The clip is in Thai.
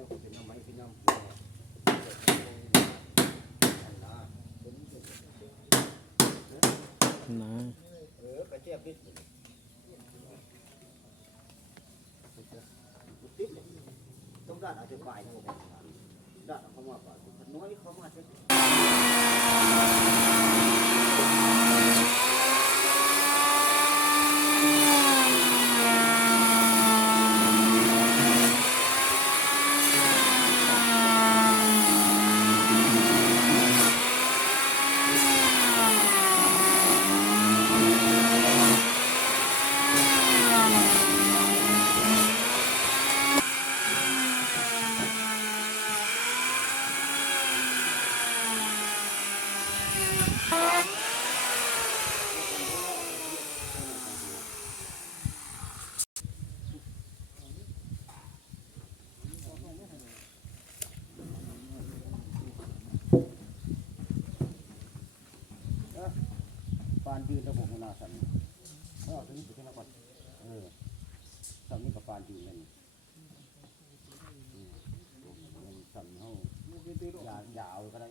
ดี๋เป็ไม้เป็นน้ำนะเออเลยต้องด้านอธิบายนะผมด้านเขามาป่าน้อยเขามาเช็คานยืนระบบหัวหน้าสันเออตัวนี้ไปที่นักก่อนเออสันนี่กับปานยืนนั่นอืมมันสันเขายาวยาวก็ได้